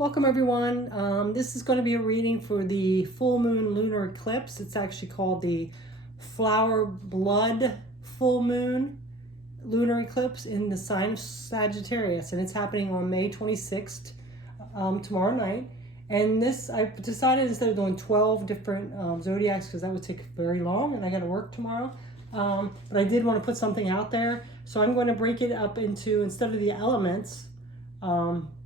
Welcome everyone. This is going to be a reading for the full moon lunar eclipse. It's actually called the flower blood full moon lunar eclipse in the sign of Sagittarius, and it's happening on May 26th, tomorrow night. And this, I decided instead of doing 12 different zodiacs, because that would take very long and I got to work tomorrow, but I did want to put something out there. So I'm going to break it up into, instead of the elements,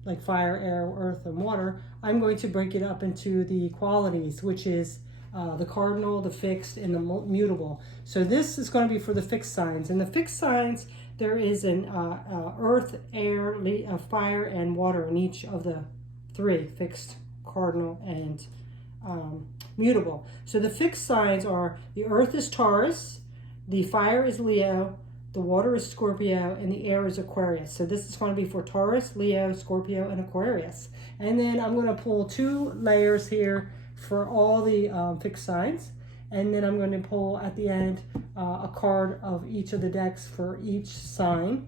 like fire, air, earth, and water, I'm going to break it up into the qualities, which is the cardinal, the fixed, and the mutable. So this is going to be for the fixed signs. And the fixed signs, there is an earth, air, fire, and water in each of the three: fixed, cardinal, and mutable. So the fixed signs are: the earth is Taurus, the fire is Leo, the water is Scorpio, and the air is Aquarius. So this is going to be for Taurus, Leo, Scorpio, and Aquarius. And then I'm going to pull 2 layers here for all the fixed signs. And then I'm going to pull at the end a card of each of the decks for each sign.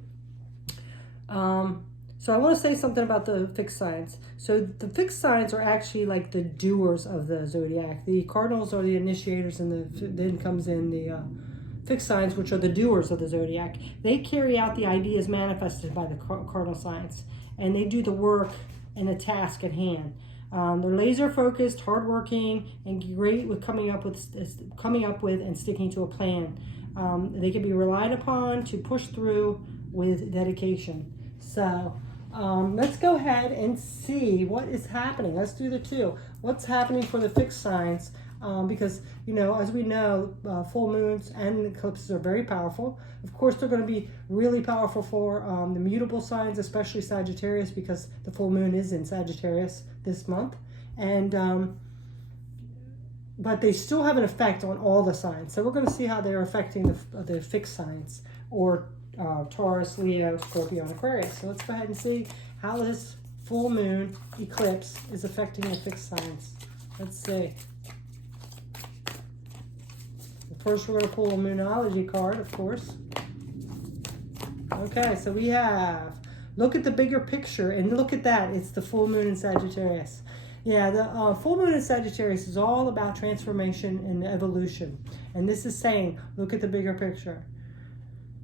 So I want to say something about the fixed signs. So the fixed signs are actually like the doers of the zodiac. The cardinals are the initiators, and then comes in the fixed signs, which are the doers of the zodiac. They carry out the ideas manifested by the cardinal signs, and they do the work and the task at hand. They're laser focused, hardworking, and great with coming up with and sticking to a plan. They can be relied upon to push through with dedication. So let's go ahead and see what is happening. Let's do the 2. What's happening for the fixed signs? Because, you know, as we know, full moons and eclipses are very powerful. Of course, they're going to be really powerful for the mutable signs, especially Sagittarius, because the full moon is in Sagittarius this month. And but they still have an effect on all the signs. So we're going to see how they're affecting the fixed signs, or Taurus, Leo, Scorpio, and Aquarius. So let's go ahead and see how this full moon eclipse is affecting the fixed signs. Let's see. First, we're going to pull a Moonology card, of course. Okay, so we have, look at the bigger picture, and look at that. It's the full moon in Sagittarius. Yeah, the full moon in Sagittarius is all about transformation and evolution. And this is saying, look at the bigger picture.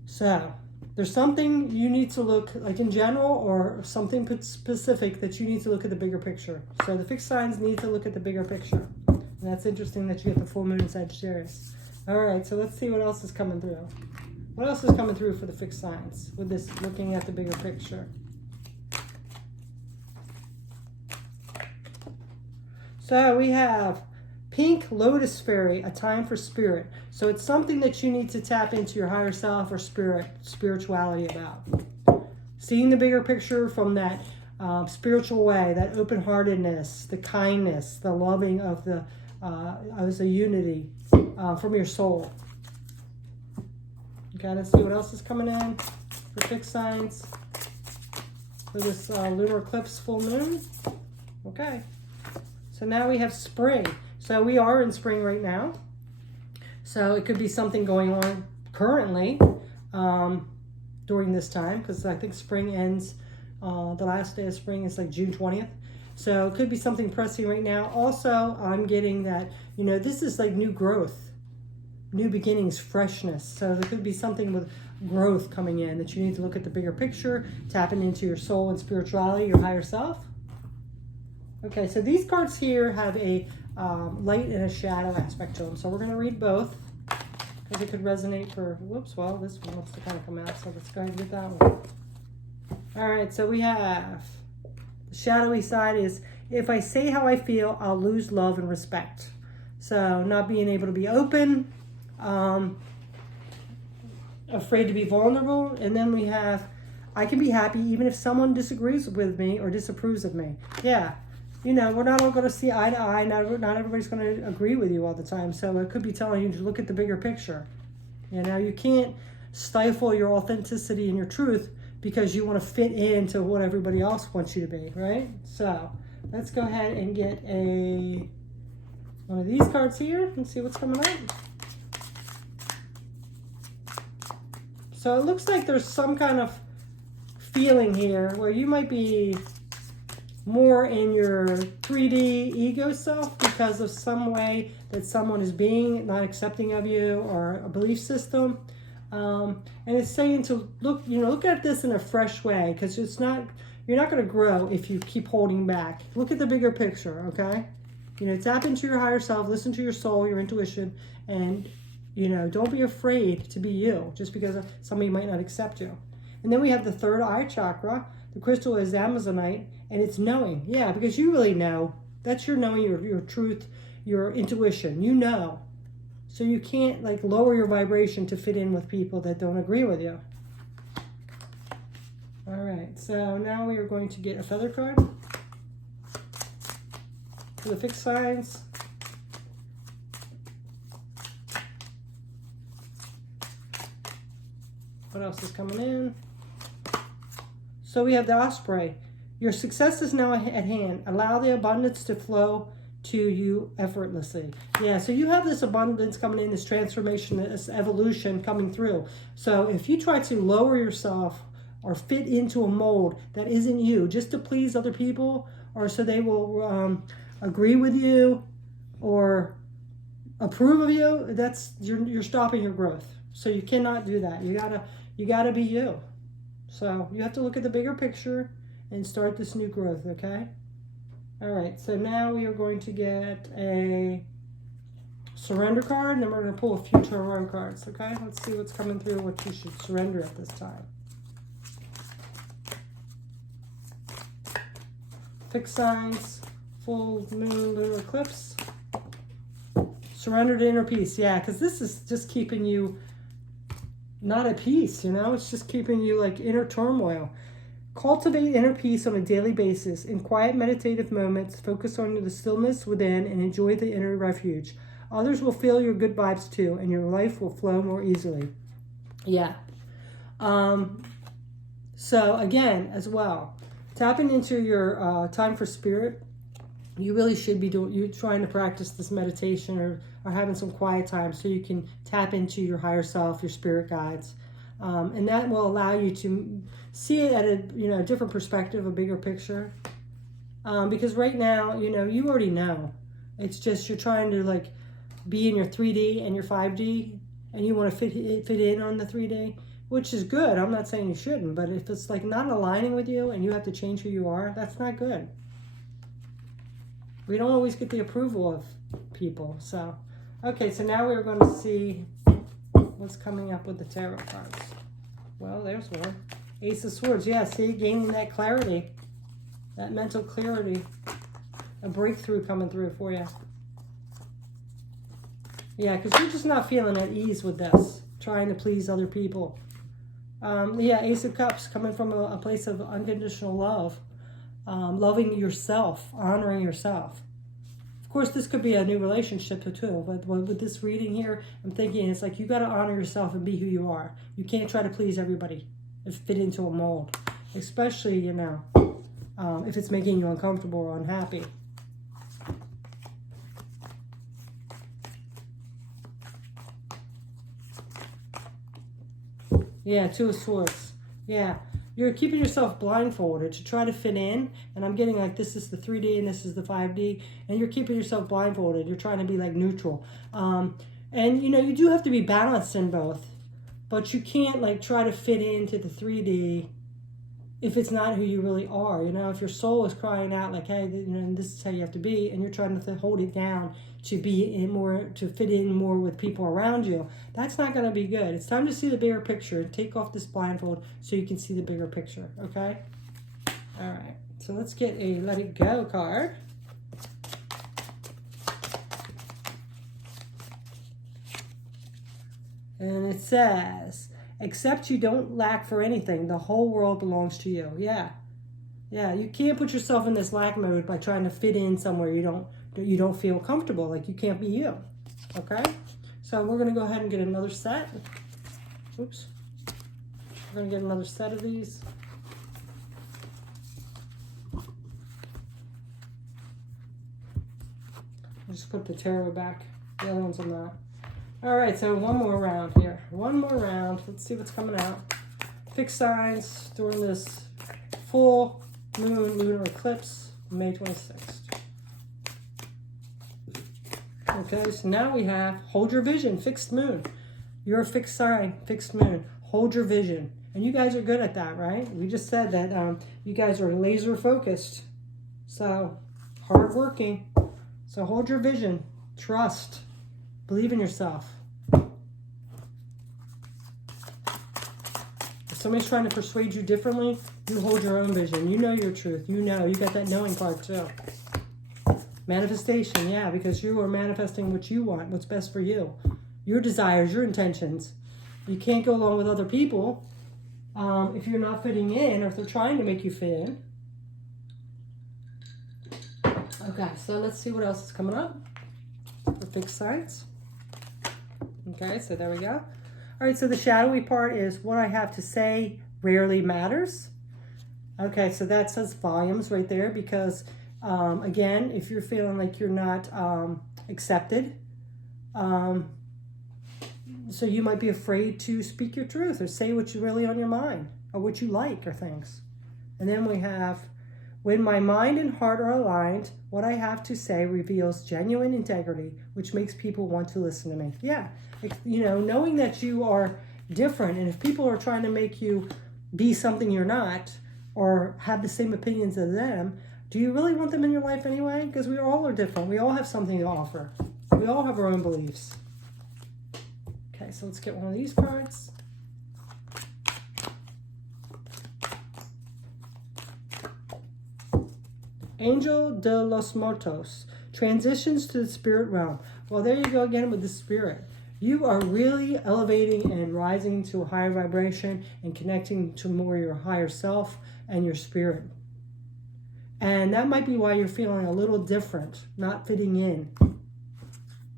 So there's something you need to look, like in general, or something specific that you need to look at the bigger picture. So the fixed signs need to look at the bigger picture. And that's interesting that you get the full moon in Sagittarius. All right, so let's see what else is coming through. What else is coming through for the fixed signs with this looking at the bigger picture? So we have Pink Lotus Fairy, a time for spirit. So it's something that you need to tap into your higher self or spirituality about. Seeing the bigger picture from that spiritual way, that open-heartedness, the kindness, the loving of the as a unity from your soul. Okay, let's see what else is coming in for fixed signs for this lunar eclipse full moon. Okay, so now we have spring. So we are in spring right now. So it could be something going on currently during this time, because I think spring ends, the last day of spring is like June 20th. So it could be something pressing right now. Also, I'm getting that, you know, this is like new growth, new beginnings, freshness. So there could be something with growth coming in that you need to look at the bigger picture, tapping into your soul and spirituality, your higher self. Okay, so these cards here have a light and a shadow aspect to them. So we're going to read both because it could resonate for, whoops, well, this one wants to kind of come out. So let's go ahead and get that one. All right, so we have... the shadowy side is, if I say how I feel, I'll lose love and respect. So not being able to be open, afraid to be vulnerable. And then we have, I can be happy even if someone disagrees with me or disapproves of me. Yeah, you know, we're not all going to see eye to eye. Not everybody's going to agree with you all the time. So it could be telling you to look at the bigger picture. You know, you can't stifle your authenticity and your truth because you want to fit into what everybody else wants you to be, right? So let's go ahead and get one of these cards here and see what's coming up. So it looks like there's some kind of feeling here where you might be more in your 3D ego self because of some way that someone is being not accepting of you or a belief system. And it's saying to look at this in a fresh way, because you're not going to grow if you keep holding back. Look at the bigger picture, okay? Tap into your higher self, listen to your soul, your intuition, and, don't be afraid to be you just because somebody might not accept you. And then we have the third eye chakra. The crystal is Amazonite, and it's knowing. Yeah, because you really know. That's your knowing, your truth, your intuition. You know. So you can't lower your vibration to fit in with people that don't agree with you. All right, so now we are going to get a feather card for the fixed signs. What else is coming in? So we have the Osprey. Your success is now at hand. Allow the abundance to flow to you effortlessly. Yeah, so you have this abundance coming in, this transformation, this evolution coming through. So if you try to lower yourself or fit into a mold that isn't you, just to please other people, or so they will agree with you or approve of you, you're stopping your growth. So you cannot do that. You gotta be you. So you have to look at the bigger picture and start this new growth, okay? All right, so now we are going to get a surrender card, and then we're going to pull a few tarot cards, okay? Let's see what's coming through, what you should surrender at this time. Fixed signs, full moon, lunar eclipse. Surrender to inner peace, yeah, because this is just keeping you not at peace, it's just keeping you inner turmoil. Cultivate inner peace on a daily basis. In quiet meditative moments, focus on the stillness within and enjoy the inner refuge. Others will feel your good vibes too, and your life will flow more easily. Yeah. So again, as well, tapping into your time for spirit. You really should be trying to practice this meditation or having some quiet time so you can tap into your higher self, your spirit guides. And that will allow you to see it at a different perspective, a bigger picture. Because right now, you already know. It's just you're trying to be in your 3D and your 5D, and you want to fit in on the 3D, which is good. I'm not saying you shouldn't, but if it's not aligning with you and you have to change who you are, that's not good. We don't always get the approval of people. So, okay, so now we're going to see what's coming up with the tarot cards. Well, there's one. Ace of Swords. Yeah, see, gaining that clarity, that mental clarity, a breakthrough coming through for you. Yeah, because you're just not feeling at ease with this, trying to please other people. Yeah, Ace of Cups, coming from a place of unconditional love. Loving yourself, honoring yourself. Of course, this could be a new relationship too, but with this reading here, I'm thinking it's you got to honor yourself and be who you are. You can't try to please everybody and fit into a mold, especially, if it's making you uncomfortable or unhappy. Yeah, Two of Swords. Yeah. You're keeping yourself blindfolded to try to fit in, and I'm getting this is the 3D and this is the 5D, and you're keeping yourself blindfolded. You're trying to be neutral. And you do have to be balanced in both, but you can't try to fit into the 3D if it's not who you really are. If your soul is crying out hey, this is how you have to be, and you're trying to hold it down to to fit in more with people around you, that's not going to be good. It's time to see the bigger picture. Take off this blindfold so you can see the bigger picture, okay? All right, so let's get a Let It Go card. And it says, except you don't lack for anything. The whole world belongs to you. Yeah. Yeah, you can't put yourself in this lack mode by trying to fit in somewhere you don't feel comfortable. You can't be you. Okay? So we're going to go ahead and get another set. Oops. We're going to get another set of these. I'll just put the tarot back. The other ones are not. All right, so one more round here. One more round. Let's see what's coming out. Fixed signs during this full moon lunar eclipse. May 26th. Okay, so now we have hold your vision, fixed moon. You're a fixed sign, fixed moon. Hold your vision. And you guys are good at that, right? We just said that you guys are laser focused. So, hardworking. So hold your vision. Trust. Believe in yourself. If somebody's trying to persuade you differently, you hold your own vision. You know your truth. You know. You got that knowing part too. Manifestation, yeah, because you are manifesting what you want, what's best for you. Your desires, your intentions. You can't go along with other people if you're not fitting in or if they're trying to make you fit in. Okay, so let's see what else is coming up for fixed signs. Okay, so there we go. All right, so the shadowy part is what I have to say rarely matters. Okay, so that says volumes right there because, again, if you're feeling like you're not accepted, so you might be afraid to speak your truth or say what's really on your mind or what you like or things. And then we have, when my mind and heart are aligned, what I have to say reveals genuine integrity, which makes people want to listen to me. Yeah, you know, knowing that you are different, and if people are trying to make you be something you're not or have the same opinions as them, do you really want them in your life anyway? Because we all are different. We all have something to offer. We all have our own beliefs. Okay, so let's get one of these cards. Angel de los Muertos, transitions to the spirit realm. Well, there you go again with the spirit. You are really elevating and rising to a higher vibration and connecting to more your higher self and your spirit. And that might be why you're feeling a little different, not fitting in.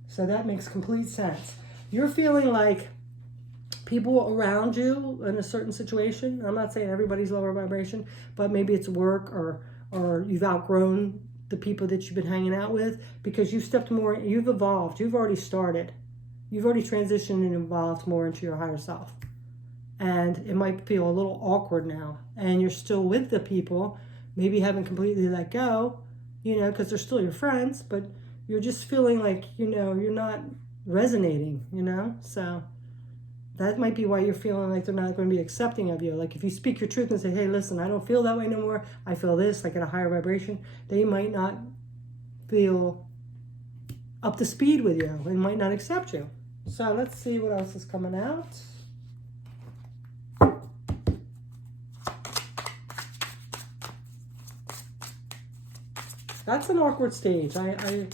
So that makes complete sense. You're feeling like people around you in a certain situation, I'm not saying everybody's lower vibration, but maybe it's work or you've outgrown the people that you've been hanging out with because you've stepped more, you've evolved, you've already started. You've already transitioned and evolved more into your higher self. And it might feel a little awkward now. And you're still with the people, maybe haven't completely let go, you know, because they're still your friends, but you're just feeling like, you know, you're not resonating, you know? So that might be why you're feeling like they're not going to be accepting of you. Like if you speak your truth and say, hey, listen, I don't feel that way no more. I feel this, like at a higher vibration. They might not feel up to speed with you and might not accept you. So let's see what else is coming out. That's an awkward stage. I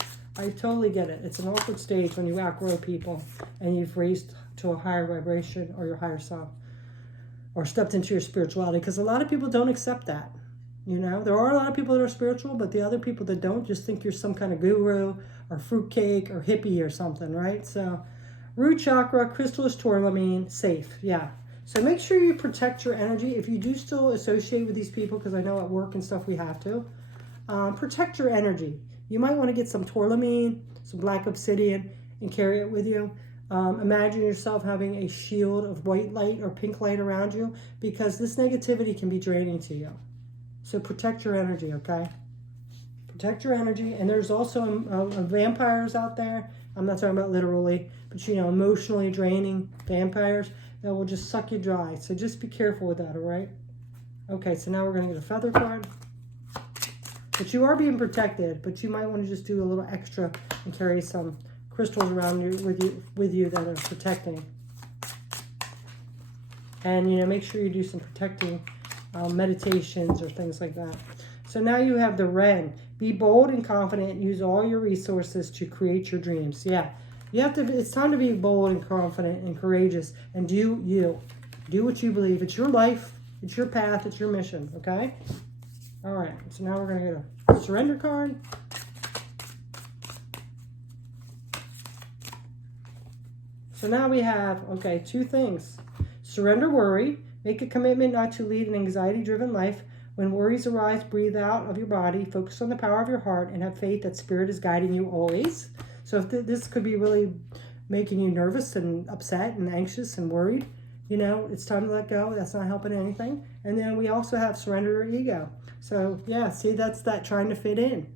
totally get it. It's an awkward stage when you outgrow people and you've raised to a higher vibration or your higher self or stepped into your spirituality, because a lot of people don't accept that. You know, there are a lot of people that are spiritual, but the other people that don't just think you're some kind of guru or fruitcake or hippie or something, right? So root chakra, crystal is tourmaline, safe. Yeah. So make sure you protect your energy. If you do still associate with these people, because I know at work and stuff we have to, protect your energy. You might want to get some tourmaline, some black obsidian, and carry it with you. Imagine yourself having a shield of white light or pink light around you, because this negativity can be draining to you. So protect your energy, okay? Protect your energy. And there's also vampires out there. I'm not talking about literally, but you know, emotionally draining vampires that will just suck you dry. So just be careful with that, all right? Okay, so now we're going to get a feather card. But you are being protected, but you might want to just do a little extra and carry some crystals around with you that are protecting. And, you know, make sure you do some protecting meditations or things like that. So now you have the Wren. Be bold and confident. Use all your resources to create your dreams. Yeah, you have to. It's time to be bold and confident and courageous and do you. Do what you believe. It's your life. It's your path. It's your mission. Okay. All right. So now we're gonna get a surrender card. So now we have, okay, two things. Surrender worry. Make a commitment not to lead an anxiety-driven life. When worries arise, breathe out of your body. Focus on the power of your heart and have faith that Spirit is guiding you always. So if this could be really making you nervous and upset and anxious and worried, You know, it's time to let go. That's not helping anything. And then we also have surrender your ego. So yeah, see, that's that trying to fit in.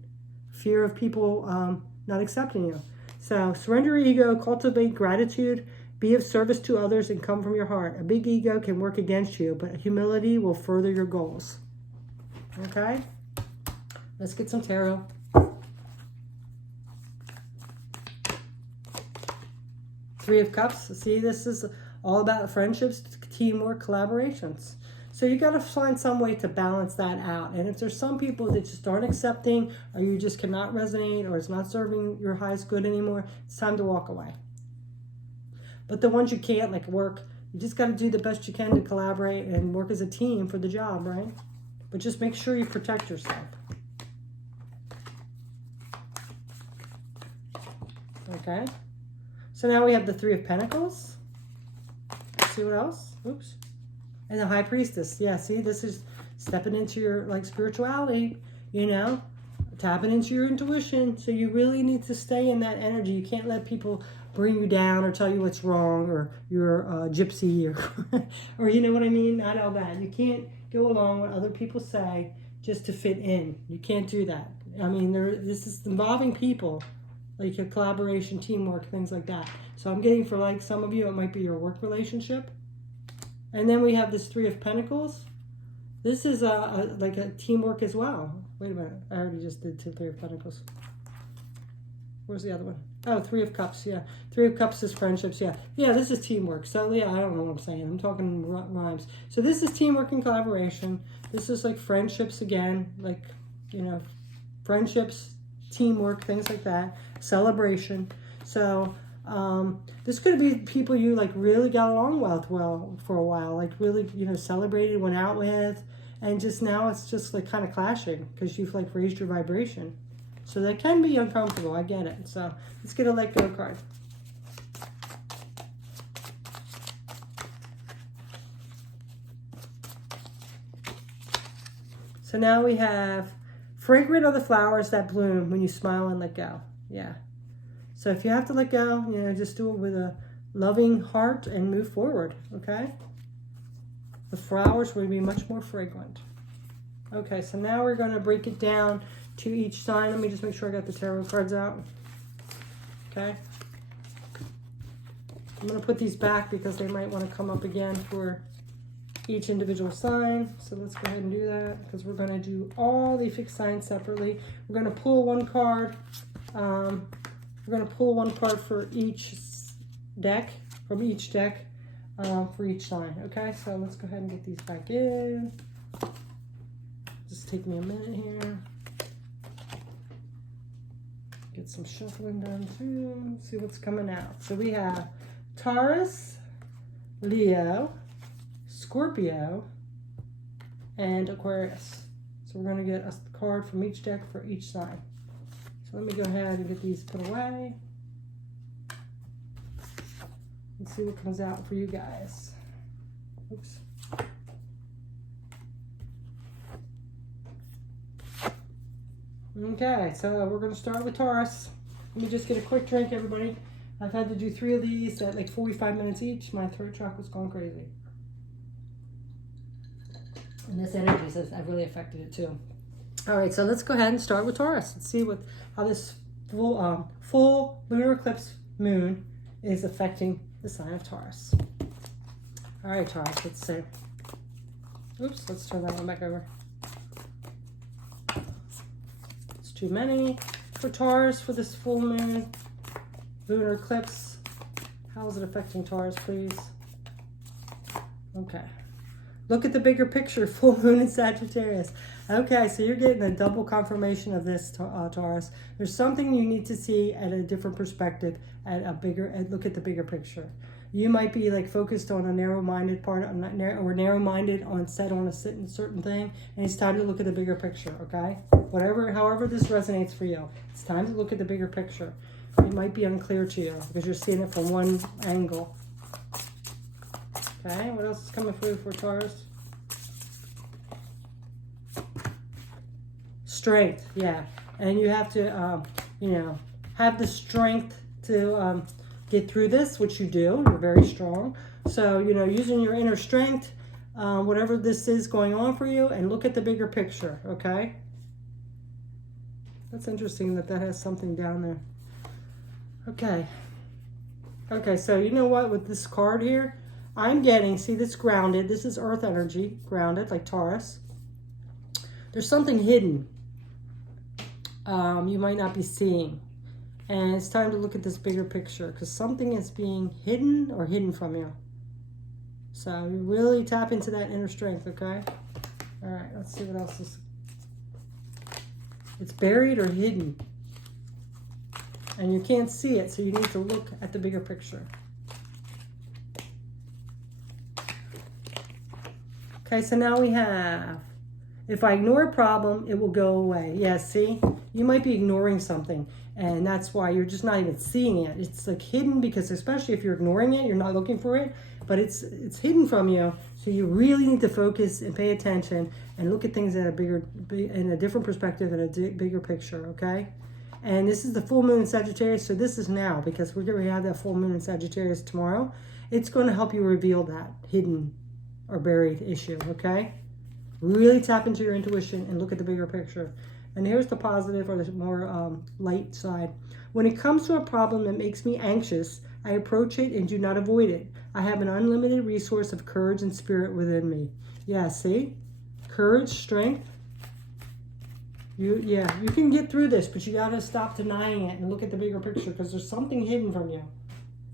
Fear of people not accepting you. So surrender your ego, cultivate gratitude, be of service to others, and come from your heart. A big ego can work against you, but humility will further your goals. Okay? Let's get some tarot. Three of Cups. See, this is all about friendships, teamwork, collaborations. So you got to find some way to balance that out. And if there's some people that just aren't accepting, or you just cannot resonate, or it's not serving your highest good anymore, it's time to walk away. But the ones you can't, like work, you just got to do the best you can to collaborate and work as a team for the job, right? But just make sure you protect yourself. Okay. So now we have the Three of Pentacles. Let's see what else. Oops. And the High Priestess. Yeah, see, this is stepping into your like spirituality, you know, tapping into your intuition. So you really need to stay in that energy. You can't let people bring you down or tell you what's wrong, or you're a gypsy, or you know what I mean? Not all that. You can't go along with what other people say just to fit in. You can't do that. I mean, this is involving people, like your collaboration, teamwork, things like that. So I'm getting for like some of you, it might be your work relationship. And then we have this Three of Pentacles. This is like a teamwork as well. Wait a minute. I already just did Three of Pentacles. Where's the other one? Oh, Three of Cups. Yeah. Three of Cups is friendships. Yeah. Yeah, this is teamwork. So, yeah, I don't know what I'm saying. I'm talking rhymes. So this is teamwork and collaboration. This is like friendships again. Like, you know, friendships, teamwork, things like that. Celebration. So this could be people you like really got along with well for a while, like really, you know, celebrated, went out with, and just now it's just like kind of clashing because you've like raised your vibration. So that can be uncomfortable. I get it. So let's get a let go card. So now we have fragrant are the flowers that bloom when you smile and let go. Yeah. So if you have to let go, you know, just do it with a loving heart and move forward, okay? The flowers will be much more fragrant. Okay, so now we're going to break it down to each sign. Let me just make sure I got the tarot cards out. Okay. I'm going to put these back because they might want to come up again for each individual sign. So let's go ahead and do that because we're going to do all the fixed signs separately. We're going to pull one card. We're going to pull one card for each deck, from each deck, for each sign. Okay, so let's go ahead and get these back in. Just take me a minute here. Get some shuffling done too. See what's coming out. So we have Taurus, Leo, Scorpio, and Aquarius. So we're going to get a card from each deck for each sign. So let me go ahead and get these put away. And see what comes out for you guys. Oops. Okay, so we're going to start with Taurus. Let me just get a quick drink, everybody. I've had to do 3 of these at like 45 minutes each. My throat chakra's gone crazy. And this energy says I've really affected it too. All right, so let's go ahead and start with Taurus. Let's see how this full lunar eclipse moon is affecting the sign of Taurus. All right, Taurus, let's see. Oops, let's turn that one back over. It's too many for Taurus for this full moon lunar eclipse. How is it affecting Taurus, please? Okay. Look at the bigger picture, full moon in Sagittarius. Okay, so you're getting a double confirmation of this, Taurus. There's something you need to see at a different perspective, look at the bigger picture. You might be like focused on a narrow-minded part, or narrow-minded on set on a certain thing, and it's time to look at the bigger picture, okay? However this resonates for you, it's time to look at the bigger picture. It might be unclear to you because you're seeing it from one angle. Okay, what else is coming through for Taurus? Strength, yeah. And you have to, have the strength to get through this, which you do. You're very strong. So, you know, using your inner strength, whatever this is going on for you, and look at the bigger picture, okay? That's interesting that that has something down there. Okay. Okay, so you know what, with this card here, I'm getting, see, this grounded. This is earth energy, grounded, like Taurus. There's something hidden you might not be seeing. And it's time to look at this bigger picture, because something is being hidden or hidden from you. So you really tap into that inner strength, okay? All right, let's see what else is. It's buried or hidden. And you can't see it, so you need to look at the bigger picture. Okay, so now we have, if I ignore a problem, it will go away. Yeah, see? You might be ignoring something, and that's why you're just not even seeing it. It's like hidden, because especially if you're ignoring it, you're not looking for it, but it's hidden from you. So you really need to focus and pay attention and look at things at in a different perspective, in a bigger picture, okay? And this is the full moon in Sagittarius, so this is now, because we're going to have that full moon in Sagittarius tomorrow. It's going to help you reveal that hidden or buried issue, okay? Really tap into your intuition and look at the bigger picture. And here's the positive, or the more light side. When it comes to a problem that makes me anxious, I approach it and do not avoid it. I have an unlimited resource of courage and spirit within me. Yeah, see? Courage, strength. You can get through this, but you got to stop denying it and look at the bigger picture, because there's something hidden from you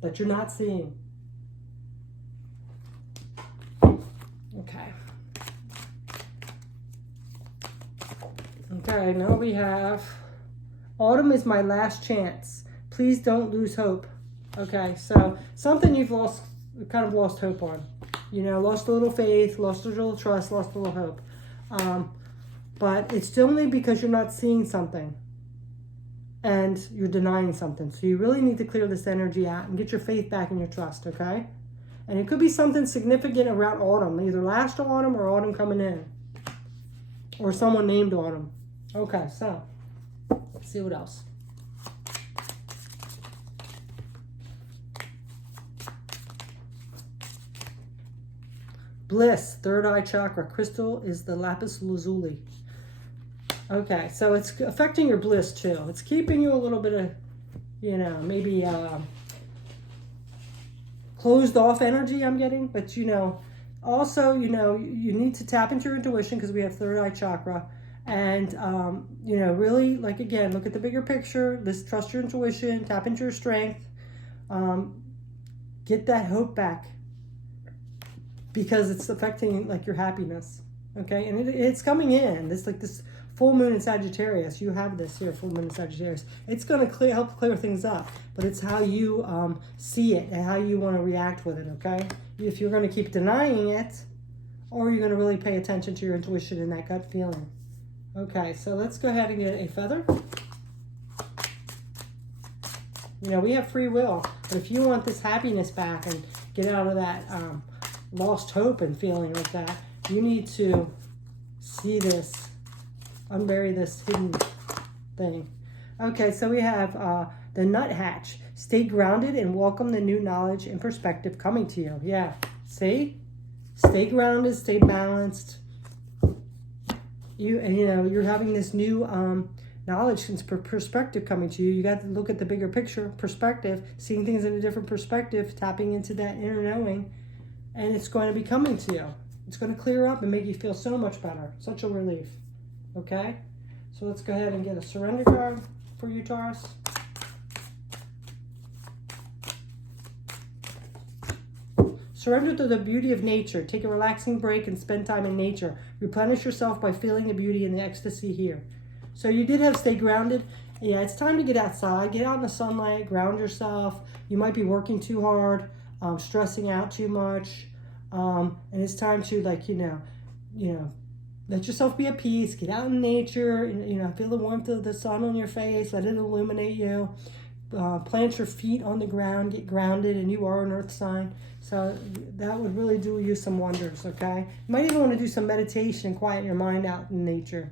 that you're not seeing. Okay. Okay, now we have, autumn is my last chance. Please don't lose hope. Okay, so something you've kind of lost hope on. You know, lost a little faith, lost a little trust, lost a little hope. But it's only because you're not seeing something and you're denying something. So you really need to clear this energy out and get your faith back and your trust, okay? And it could be something significant around autumn, either last autumn or autumn coming in, or someone named autumn. Okay, so let's see what else. Bliss, third eye chakra. Crystal is the lapis lazuli. Okay, so it's affecting your bliss too. It's keeping you a little bit of, you know, maybe closed off energy I'm getting. But, you know, also, you know, you need to tap into your intuition, because we have third eye chakra. And, you know, really, like, again, look at the bigger picture. Let's trust your intuition, tap into your strength. Get that hope back, because it's affecting, like, your happiness. Okay, and it's coming in. It's like this full moon in Sagittarius. You have this here, full moon in Sagittarius. It's going to help clear things up, but it's how you see it and how you want to react with it, okay? If you're going to keep denying it, or you're going to really pay attention to your intuition and that gut feeling. Okay, so let's go ahead and get a feather. You know, we have free will, but if you want this happiness back and get out of that lost hope and feeling like that, you need to see this, unbury this hidden thing. Okay, so we have the nuthatch. Stay grounded and welcome the new knowledge and perspective coming to you. Yeah, see? Stay grounded, stay balanced. You know, you're having this new knowledge and perspective coming to you. You got to look at the bigger picture, perspective, seeing things in a different perspective, tapping into that inner knowing, and it's going to be coming to you. It's going to clear up and make you feel so much better. Such a relief. Okay? So let's go ahead and get a surrender card for you, Taurus. Surrender to the beauty of nature. Take a relaxing break and spend time in nature. Replenish yourself by feeling the beauty and the ecstasy here. So you did have stay grounded. Yeah, it's time to get outside. Get out in the sunlight. Ground yourself. You might be working too hard, stressing out too much. And it's time to, like, you know, let yourself be at peace. Get out in nature. You know, feel the warmth of the sun on your face. Let it illuminate you. Plant your feet on the ground. Get grounded, and you are an earth sign. So that would really do you some wonders, okay? You might even want to do some meditation, quiet your mind out in nature.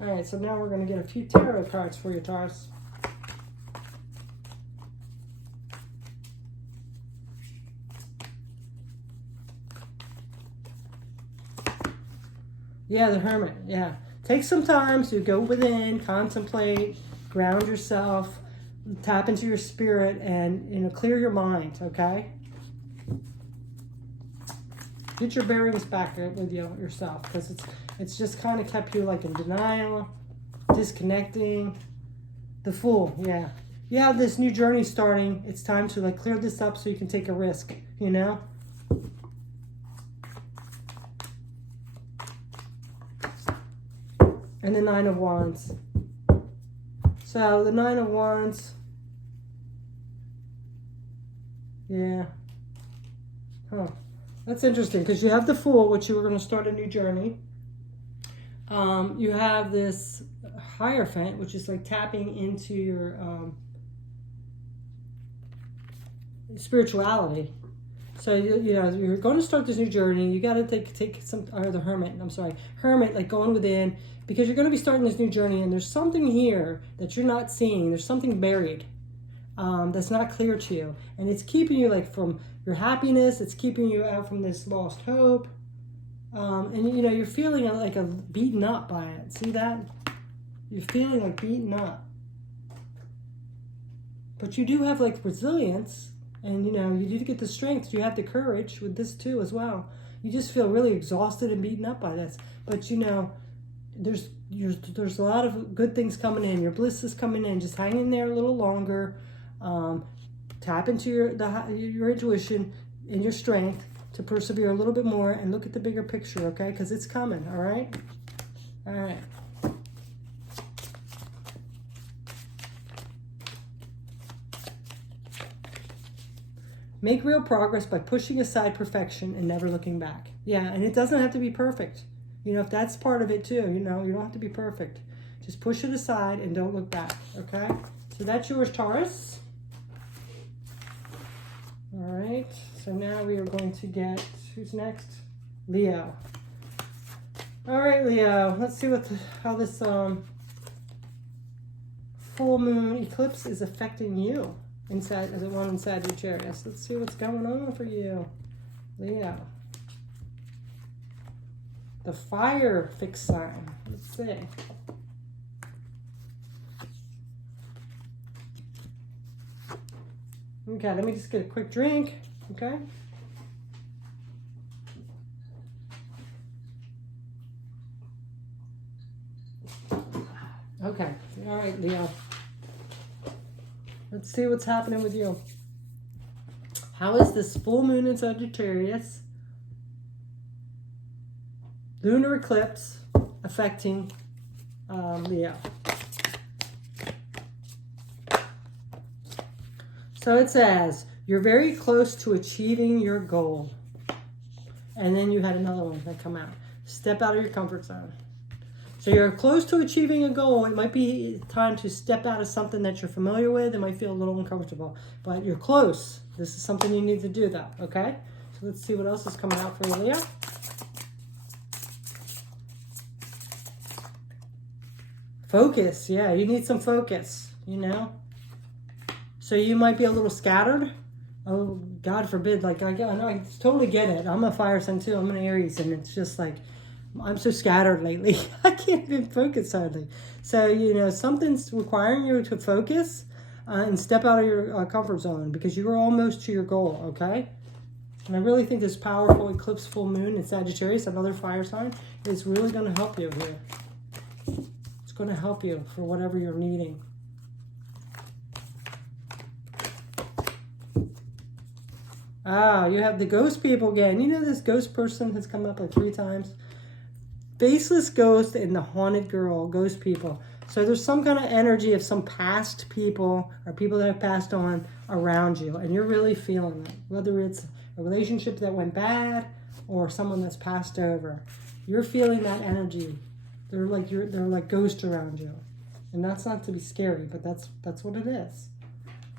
All right, so now we're going to get a few tarot cards for you, Taurus. Yeah, the Hermit. Yeah. Take some time to go within, contemplate, ground yourself, tap into your spirit, and, you know, clear your mind, okay? Get your bearings back with yourself, because it's just kind of kept you like in denial, disconnecting. The Fool, yeah. You have this new journey starting. It's time to like clear this up so you can take a risk, you know? And the Nine of Wands. So the Nine of Wands. Yeah. Huh. That's interesting because you have the Fool, which you were going to start a new journey. You have this Hierophant, which is like tapping into your spirituality. So you know you're going to start this new journey. You got to take some, or the Hermit. I'm sorry, Hermit, like going within, because you're going to be starting this new journey, and there's something here that you're not seeing. There's something buried that's not clear to you, and it's keeping you like from your happiness. It's keeping you out from this lost hope, and you know you're feeling like a beaten up by it. See that? You're feeling like beaten up, but you do have like resilience. And, you know, you do get the strength. You have the courage with this, too, as well. You just feel really exhausted and beaten up by this. But, you know, there's a lot of good things coming in. Your bliss is coming in. Just hang in there a little longer. Tap into your intuition and your strength to persevere a little bit more. And look at the bigger picture, okay? Because it's coming, all right? All right. Make real progress by pushing aside perfection and never looking back. Yeah, and it doesn't have to be perfect. You know, if that's part of it too, you know, you don't have to be perfect. Just push it aside and don't look back, okay? So that's yours, Taurus. All right, so now we are going to get, who's next? Leo. All right, Leo, let's see how this full moon eclipse is affecting you. Inside, as it one in Sagittarius. Let's see what's going on for you, Leo. The fire fixed sign. Let's see. Okay, let me just get a quick drink. Okay. Okay. All right, Leo. Let's see what's happening with you. How is this full moon in Sagittarius, lunar eclipse, affecting Leo? So it says, you're very close to achieving your goal. And then you had another one that come out. Step out of your comfort zone. So you're close to achieving a goal. It might be time to step out of something that you're familiar with. It might feel a little uncomfortable, but you're close. This is something you need to do though, okay? So let's see what else is coming out for you, Leo. Focus, yeah, you need some focus, you know? So you might be a little scattered. Oh, God forbid, like I totally get it. I'm a fire sign too. I'm an Aries, and it's just like, I'm so scattered lately. I can't even focus hardly. So, you know, something's requiring you to focus and step out of your comfort zone because you are almost to your goal, okay? And I really think this powerful eclipse full moon in Sagittarius, another fire sign, is really going to help you here. It's going to help you for whatever you're needing. Ah, you have the ghost people again. You know this ghost person has come up like 3 times. Faceless ghost and the haunted girl, ghost people. So there's some kind of energy of some past people or people that have passed on around you, and you're really feeling it. Whether it's a relationship that went bad or someone that's passed over, you're feeling that energy. They're like ghosts around you, and that's not to be scary, but that's what it is.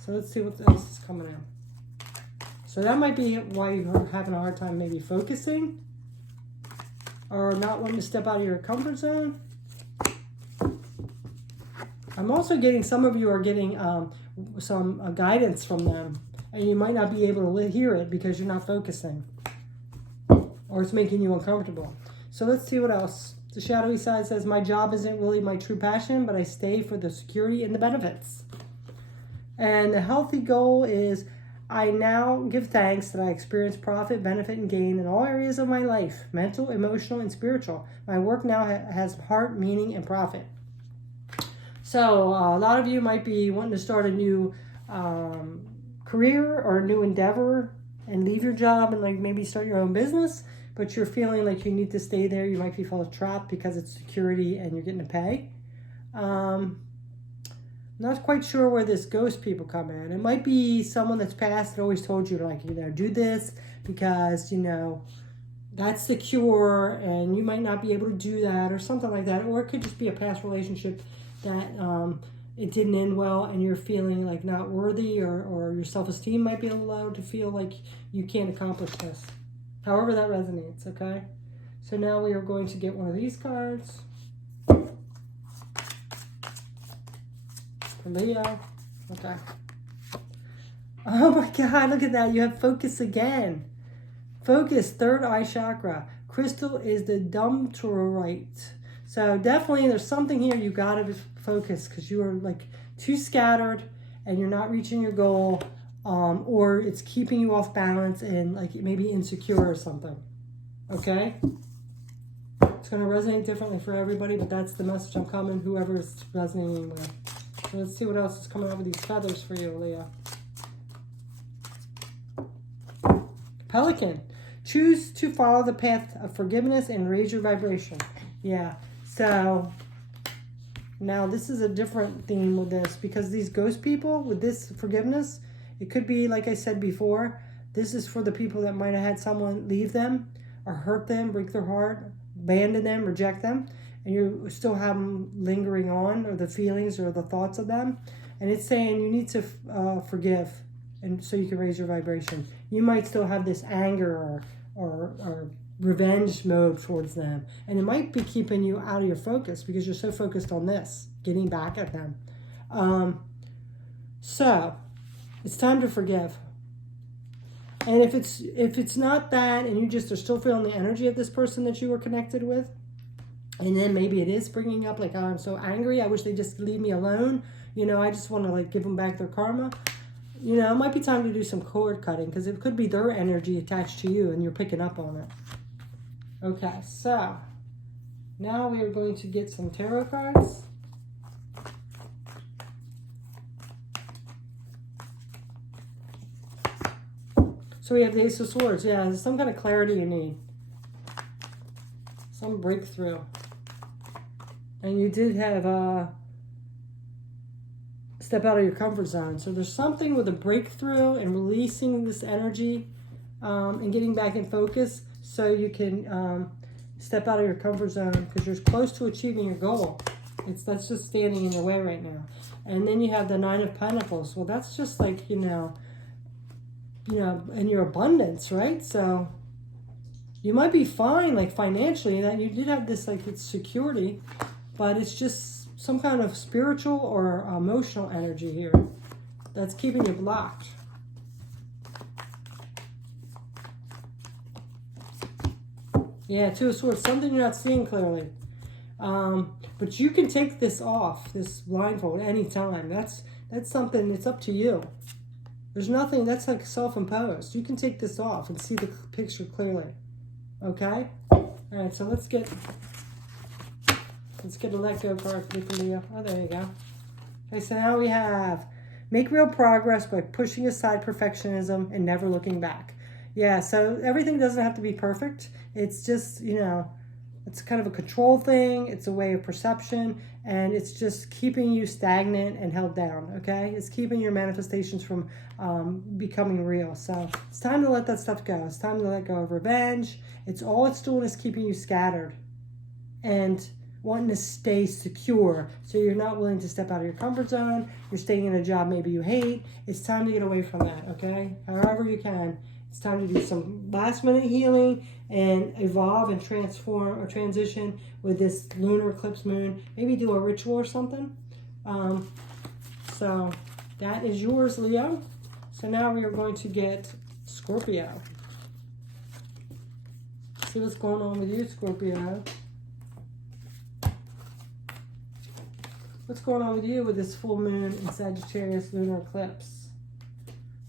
So let's see what else is coming out. So that might be why you're having a hard time maybe focusing, or not wanting to step out of your comfort zone. I'm also getting, some of you are getting some guidance from them, and you might not be able to hear it because you're not focusing, or it's making you uncomfortable. So let's see what else The shadowy side says, my job isn't really my true passion, but I stay for the security and the benefits. And the healthy goal is, I now give thanks that I experience profit, benefit, and gain in all areas of my life, mental, emotional, and spiritual. My work now has heart, meaning, and profit. So a lot of you might be wanting to start a new career or a new endeavor and leave your job and like maybe start your own business, but you're feeling like you need to stay there. You might be feeling trapped because it's security and you're getting to pay. Not quite sure where this ghost people come in. It might be someone that's passed that always told you, like, you know, do this because, you know, that's secure and you might not be able to do that or something like that. Or it could just be a past relationship that it didn't end well and you're feeling like not worthy, or your self-esteem might be allowed to feel like you can't accomplish this. However that resonates, okay? So now we are going to get one of these cards. Leo. Okay. Oh my God, look at that. You have focus again. Focus, third eye chakra. Crystal is the dumtorite. So definitely there's something here you got to focus because you are like too scattered and you're not reaching your goal, or it's keeping you off balance and like maybe insecure or something. Okay? It's going to resonate differently for everybody, but that's the message I'm coming, whoever it's resonating with. So let's see what else is coming out with these feathers for you, Leo. Pelican. Choose to follow the path of forgiveness and raise your vibration. Yeah. So now this is a different theme with this, because these ghost people with this forgiveness, it could be, like I said before, this is for the people that might have had someone leave them or hurt them, break their heart, abandon them, reject them. And you still have them lingering on, or the feelings or the thoughts of them. And it's saying you need to forgive, and so you can raise your vibration. You might still have this anger or revenge mode towards them. And it might be keeping you out of your focus because you're so focused on this, getting back at them. So it's time to forgive. And if it's not that, and you just are still feeling the energy of this person that you were connected with, and then maybe it is bringing up like, oh, I'm so angry, I wish they just leave me alone. You know, I just want to like give them back their karma. You know, it might be time to do some cord cutting because it could be their energy attached to you and you're picking up on it. Okay, so now we are going to get some tarot cards. So we have the Ace of Swords. Yeah, there's some kind of clarity you need. Some breakthrough. And you did have step out of your comfort zone. So there's something with a breakthrough and releasing this energy and getting back in focus so you can step out of your comfort zone because you're close to achieving your goal. That's just standing in your way right now. And then you have the Nine of Pentacles. Well, that's just like, you know, in your abundance, right? So you might be fine, like financially, that you did have this, like, it's security, but it's just some kind of spiritual or emotional energy here that's keeping you blocked. Yeah, Two of Swords, something you're not seeing clearly. But you can take this off, this blindfold, anytime. That's something, it's up to you. There's nothing, that's like self-imposed. You can take this off and see the picture clearly. Okay? All right, so let's get a let go card for Leo. Oh, there you go. Okay, so now we have make real progress by pushing aside perfectionism and never looking back. Yeah, so everything doesn't have to be perfect. It's just, you know, it's kind of a control thing. It's a way of perception, and it's just keeping you stagnant and held down, okay? It's keeping your manifestations from becoming real. So it's time to let that stuff go. It's time to let go of revenge. All it's doing is keeping you scattered and wanting to stay secure. So you're not willing to step out of your comfort zone. You're staying in a job maybe you hate. It's time to get away from that, okay? However you can. It's time to do some last minute healing and evolve and transform or transition with this lunar eclipse moon. Maybe do a ritual or something. So that is yours, Leo. So now we are going to get Scorpio. See what's going on with you, Scorpio. What's going on with you with this full moon in Sagittarius lunar eclipse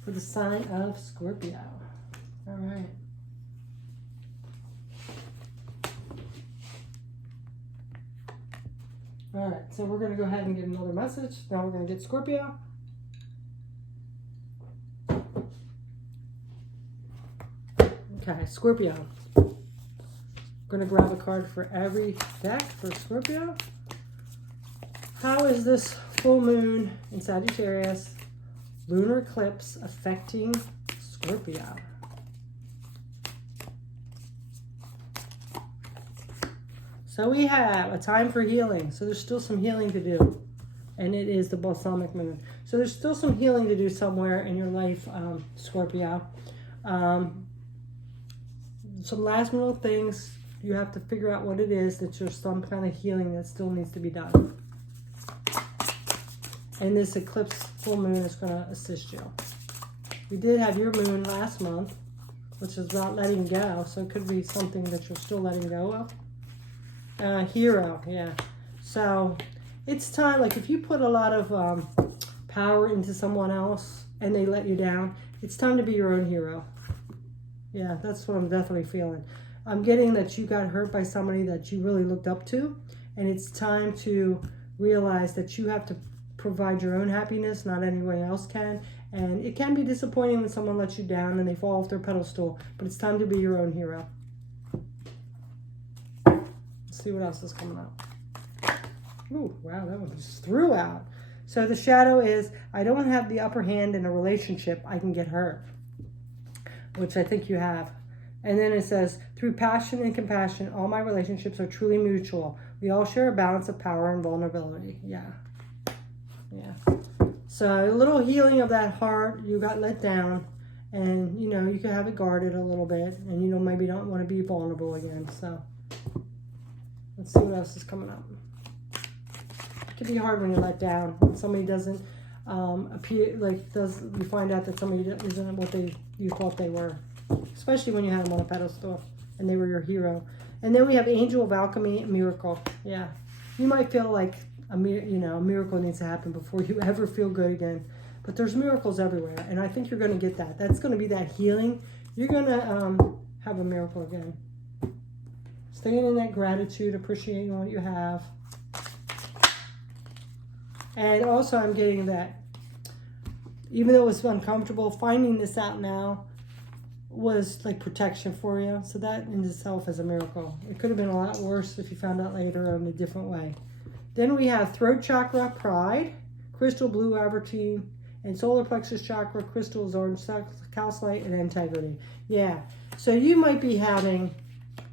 for the sign of Scorpio? All right. All right, so we're going to go ahead and get another message. Now we're going to get Scorpio. Okay, Scorpio. I'm going to grab a card for every deck for Scorpio. How is this full moon in Sagittarius lunar eclipse affecting Scorpio? So we have a time for healing. So there's still some healing to do. And it is the balsamic moon. So there's still some healing to do somewhere in your life, Scorpio. Some last minute things. You have to figure out what it is that there's some kind of healing that still needs to be done. And this eclipse full moon is going to assist you. We did have your moon last month, which is about letting go. So it could be something that you're still letting go of. Hero, yeah. So it's time, like if you put a lot of power into someone else and they let you down, it's time to be your own hero. Yeah, that's what I'm definitely feeling. I'm getting that you got hurt by somebody that you really looked up to, and it's time to realize that you have to provide your own happiness, not anyone else can. And it can be disappointing when someone lets you down and they fall off their pedestal, but it's time to be your own hero. See what else is coming up. Ooh, wow, that one just threw out. So the shadow is, I don't have the upper hand in a relationship. I can get hurt, which I think you have. And then it says, through passion and compassion, all my relationships are truly mutual. We all share a balance of power and vulnerability. Yeah. Yeah. So a little healing of that heart. You got let down. And, you know, you could have it guarded a little bit. And, you know, maybe don't want to be vulnerable again. So let's see what else is coming up. It can be hard when you're let down. When somebody doesn't appear, like, you find out that somebody isn't what you thought they were. Especially when you had them on a pedestal and they were your hero. And then we have Angel of Alchemy and Miracle. Yeah. You might feel like a miracle needs to happen before you ever feel good again. But there's miracles everywhere. And I think you're going to get that. That's going to be that healing. You're going to have a miracle again. Staying in that gratitude, appreciating what you have. And also I'm getting that, even though it was uncomfortable, finding this out now was like protection for you. So that in itself is a miracle. It could have been a lot worse if you found out later in a different way. Then we have throat chakra, pride, crystal blue avertine, and solar plexus chakra, crystals orange calcite, and integrity. Yeah. So you might be having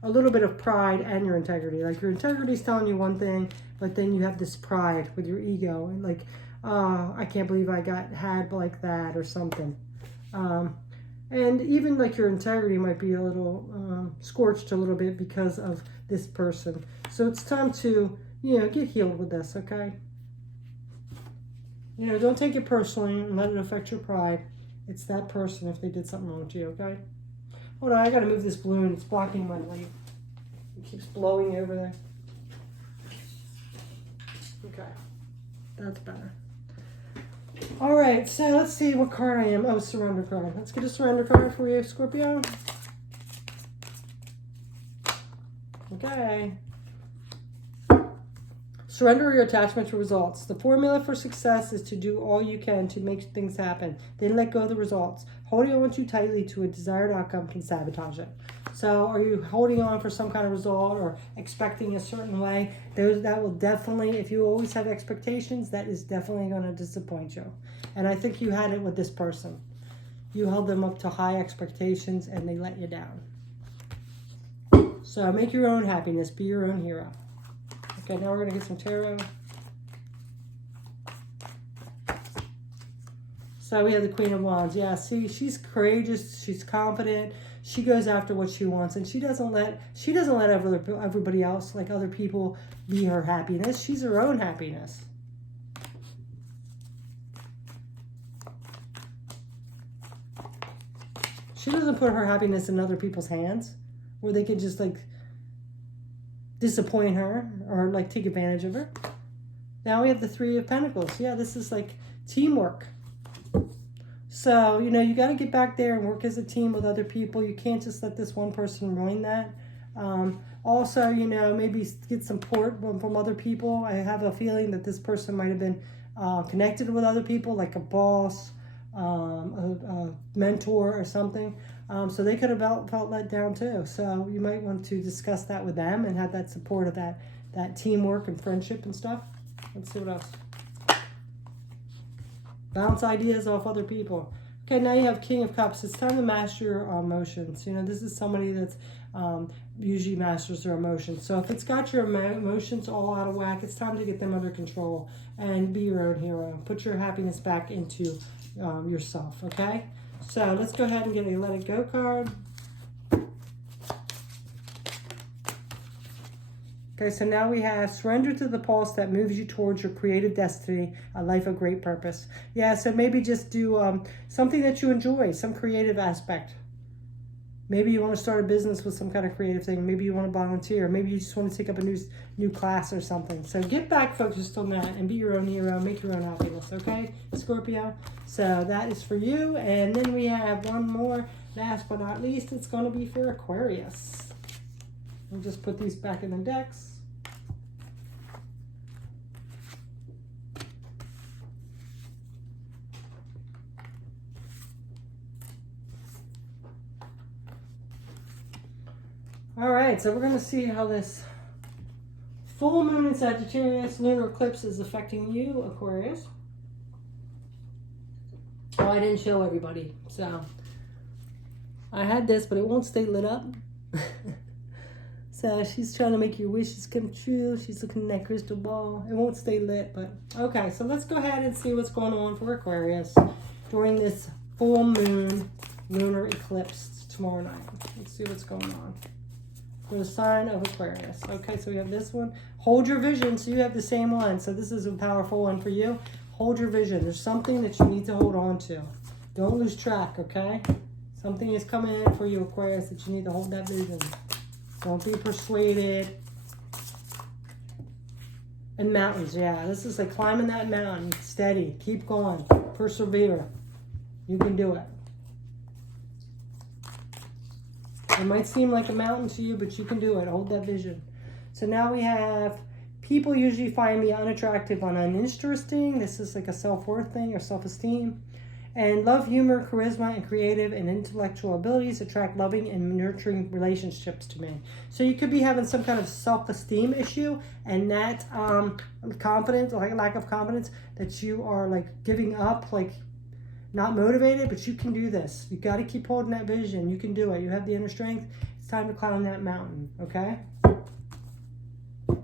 a little bit of pride and your integrity. Like your integrity is telling you one thing, but then you have this pride with your ego. And like, I can't believe I got had like that or something. And even like your integrity might be a little scorched a little bit because of this person. So it's time to, get healed with this, okay? Don't take it personally and let it affect your pride. It's that person if they did something wrong to you, okay? Hold on, I gotta move this balloon. It's blocking my light. It keeps blowing over there. Okay, that's better. All right, so let's see what card I am. Oh, surrender card. Let's get a surrender card for you, Scorpio. Okay. Surrender your attachment to results. The formula for success is to do all you can to make things happen. Then let go of the results. Holding on too tightly to a desired outcome can sabotage it. So are you holding on for some kind of result or expecting a certain way? That will definitely, if you always have expectations, that is definitely going to disappoint you. And I think you had it with this person. You held them up to high expectations and they let you down. So make your own happiness. Be your own hero. Okay, now we're going to get some tarot. So we have the Queen of Wands. Yeah, see, she's courageous. She's confident. She goes after what she wants, and she doesn't let everybody else, like other people, be her happiness. She's her own happiness. She doesn't put her happiness in other people's hands, where they can just like disappoint her or like take advantage of her. Now we have the Three of Pentacles. Yeah, this is like teamwork. So, you know, you got to get back there and work as a team with other people. You can't just let this one person ruin that. Also, you know, maybe get support from other people. I have a feeling that this person might have been connected with other people, like a boss, a mentor or something. So they could have felt let down too. So you might want to discuss that with them and have that support of that teamwork and friendship and stuff. Let's see what else. Bounce ideas off other people. Okay, now you have King of Cups. It's time to master your emotions. You know, this is somebody that's usually masters their emotions. So if it's got your emotions all out of whack, it's time to get them under control and be your own hero. Put your happiness back into yourself, okay? So let's go ahead and get a Let It Go card. Okay, so now we have surrender to the pulse that moves you towards your creative destiny, a life of great purpose. Yeah, so maybe just do something that you enjoy, some creative aspect. Maybe you want to start a business with some kind of creative thing. Maybe you want to volunteer. Maybe you just want to take up a new class or something. So get back focused on that and be your own hero. Make your own happiness, okay, Scorpio? So that is for you. And then we have one more. Last but not least, it's going to be for Aquarius. We'll just put these back in the decks. All right, so we're going to see how this full moon in Sagittarius lunar eclipse is affecting you, Aquarius. Oh, I didn't show everybody. So I had this, but it won't stay lit up. So she's trying to make your wishes come true. She's looking at that crystal ball. It won't stay lit, but okay. So let's go ahead and see what's going on for Aquarius during this full moon lunar eclipse tomorrow night. Let's see what's going on for the sign of Aquarius. Okay, so we have this one. Hold your vision. So you have the same one. So this is a powerful one for you. Hold your vision. There's something that you need to hold on to. Don't lose track, okay? Something is coming in for you, Aquarius, that you need to hold that vision. Don't be persuaded. And mountains, yeah. This is like climbing that mountain. Steady. Keep going. Persevere. You can do it. It might seem like a mountain to you, but you can do it. Hold that vision. So now we have people usually find me unattractive and uninteresting. This is like a self-worth thing or self-esteem. And love, humor, charisma, and creative and intellectual abilities attract loving and nurturing relationships to me. So you could be having some kind of self-esteem issue, and that confidence, like lack of confidence, that you are like giving up, like not motivated, but you can do this. You got to keep holding that vision. You can do it. You have the inner strength. It's time to climb that mountain, okay? All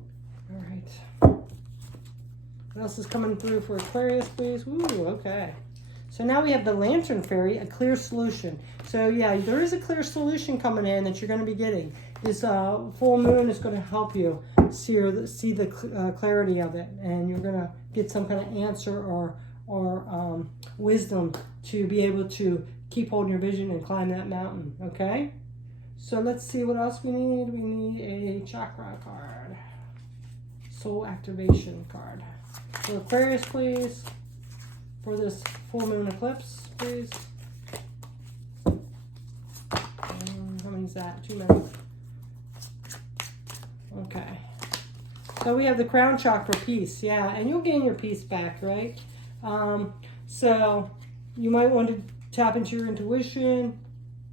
right. What else is coming through for Aquarius, please? Ooh, okay. So now we have the Lantern Fairy, a clear solution. So yeah, there is a clear solution coming in that you're going to be getting. This full moon is going to help you see the clarity of it, and you're going to get some kind of answer or wisdom to be able to keep holding your vision and climb that mountain, okay? So let's see what else we need. We need a chakra card. Soul activation card. For Aquarius, please. For this full moon eclipse, please. How many is that? Too many. Okay. So we have the crown chakra, peace. Yeah, and you'll gain your peace back, right? So you might want to tap into your intuition.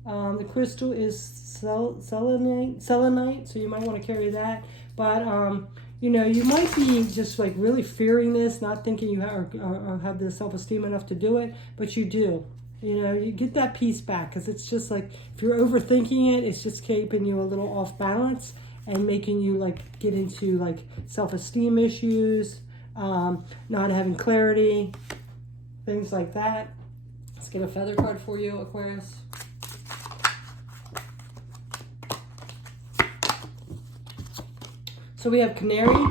The crystal is selenite, so you might want to carry that. But you know, you might be just like really fearing this, not thinking you have the self-esteem enough to do it, but you do. You know, you get that peace back, because it's just like if you're overthinking it, it's just keeping you a little off balance and making you like get into like self-esteem issues, not having clarity, things like that. Let's get a feather card for you, Aquarius. So we have Canary.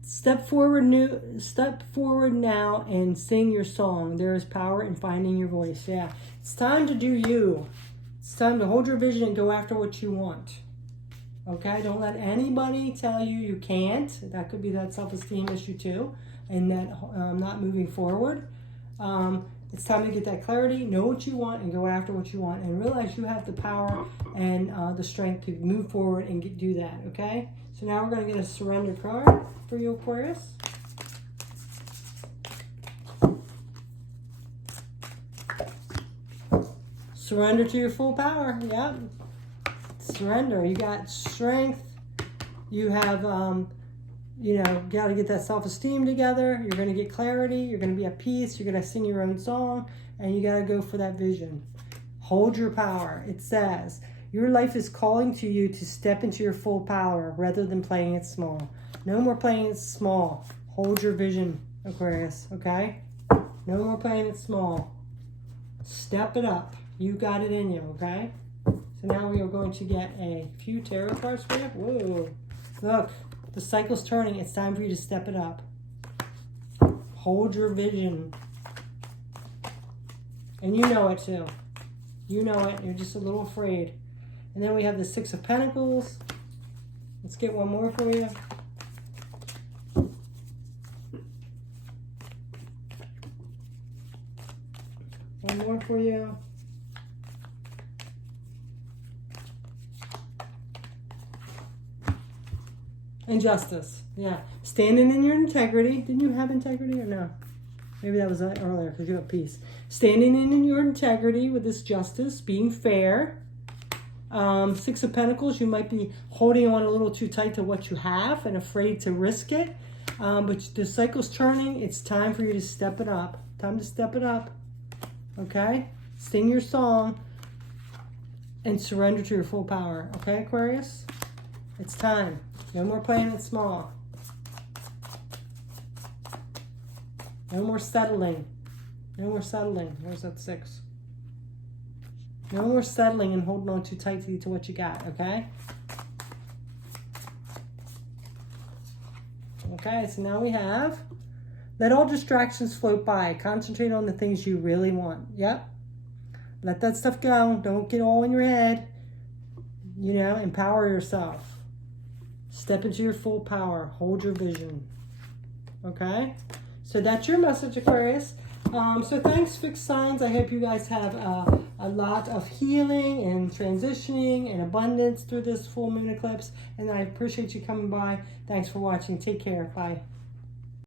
Step forward now and sing your song. There is power in finding your voice. Yeah, it's time to do you. It's time to hold your vision and go after what you want. Okay, don't let anybody tell you you can't. That could be that self-esteem issue too, and that not moving forward. It's time to get that clarity, know what you want, and go after what you want, and realize you have the power and the strength to move forward and do that, okay? So now we're going to get a surrender card for you, Aquarius. Surrender to your full power. Yep. Surrender. You got strength. You have, you know, got to get that self-esteem together. You're going to get clarity. You're going to be at peace. You're going to sing your own song. And you got to go for that vision. Hold your power. It says, your life is calling to you to step into your full power rather than playing it small. No more playing it small. Hold your vision, Aquarius, okay? No more playing it small. Step it up. You got it in you, okay? So now we are going to get a few tarot cards for you. Whoa. Look, the cycle's turning. It's time for you to step it up. Hold your vision. And you know it too. You know it. You're just a little afraid. And then we have the Six of Pentacles. Let's get one more for you. One more for you. And Justice. Yeah. Standing in your integrity. Didn't you have integrity or no? Maybe that was earlier because you have peace. Standing in your integrity with this justice, being fair. Six of Pentacles, you might be holding on a little too tight to what you have and afraid to risk it. But the cycle's turning. It's time for you to step it up. Time to step it up. Okay? Sing your song and surrender to your full power. Okay, Aquarius? It's time. No more playing it small. No more settling. No more settling. Where's that 6? No more settling and holding on too tightly to what you got, okay? Okay, so now we have, let all distractions float by. Concentrate on the things you really want. Yep. Let that stuff go. Don't get all in your head. You know, empower yourself. Step into your full power. Hold your vision. Okay? So that's your message, Aquarius. So thanks, fixed signs. I hope you guys have a lot of healing and transitioning and abundance through this full moon eclipse. And I appreciate you coming by. Thanks for watching. Take care. Bye.